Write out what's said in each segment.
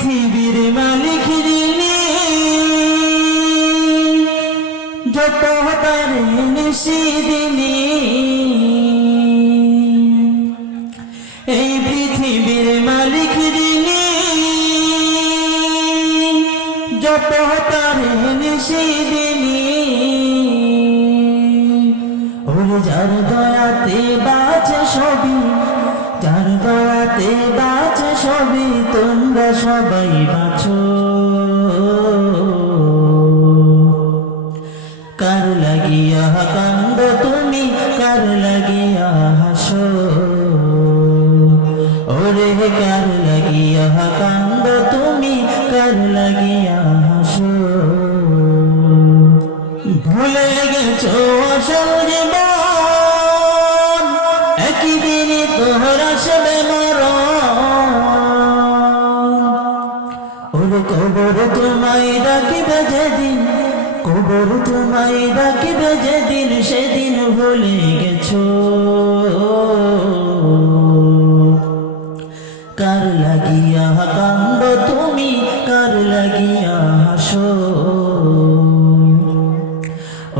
পৃথিবীর মালিক যিনি, যত তার নিশিদিনী। এই পৃথিবীর মালিক যিনি, যত তার নিশিদিনী। ওরে যার দয়াতে বাঁচে সবই, যার দয়াতে বাঁচে সবই, তোমরা সবাই বাঁচো। কার লাগিয়া কান্দ তুমি, কার লাগিয়া হাসো। ওরে কার লাগিয়া কান্দ তুমি, কার লাগিয়া হাসো। ভুলে গেছো আসল জীবন, একদিন তোর আসবে মরণ। ওরে কবর তোমায় ডাকিবে যেদিন, কবর তোমায় ডাকিবে যেদিন, সেদিন ভুলে গেছো। কার লাগিয়া কান্দ তুমি, কার লাগিয়া হাসো।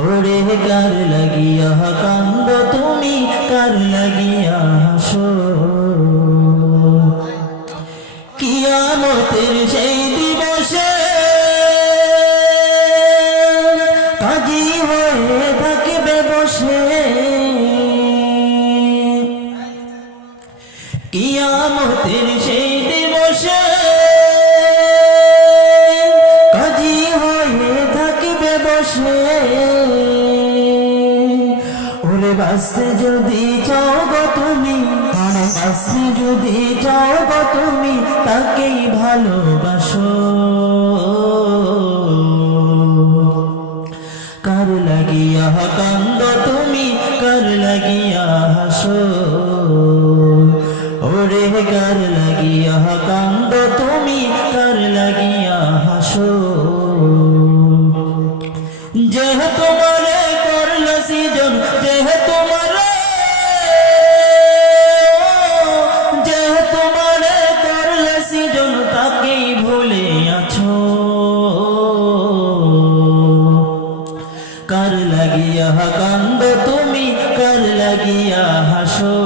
ওরে কার লাগিয়া কান্দ তুমি, কার লাগিয়া হাসো। কিয়ামতের সেই দিবসে কাজী হয়ে থাকবে বসে। কিয়ামতের সেই দিবসে কাজী হয়ে থাকবে বসে। ওরে বাঁচতে যদি চাও গো তুমি, বাঁচতে যদি চাও গো তুমি, তাকেই ভালোবাসো। কার লাগিয়া কান্দ তুমি, কার লাগিয়া হাসো। ওরে কার লাগিয়া কান্দ তুমি, কার লাগিয়া হাসো। যেহ তোমারে করল সৃজন, যেহ তোমারে, যেহ তোমারে করল সৃজন, তাকেই ভুলে আছো। কার লাগিয়া কান্দ তুমি, কার লাগিয়া হাসো।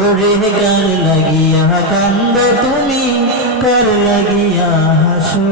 ওরে কার লাগিয়া কান্দ তুমি, কার লাগিয়া হাসো।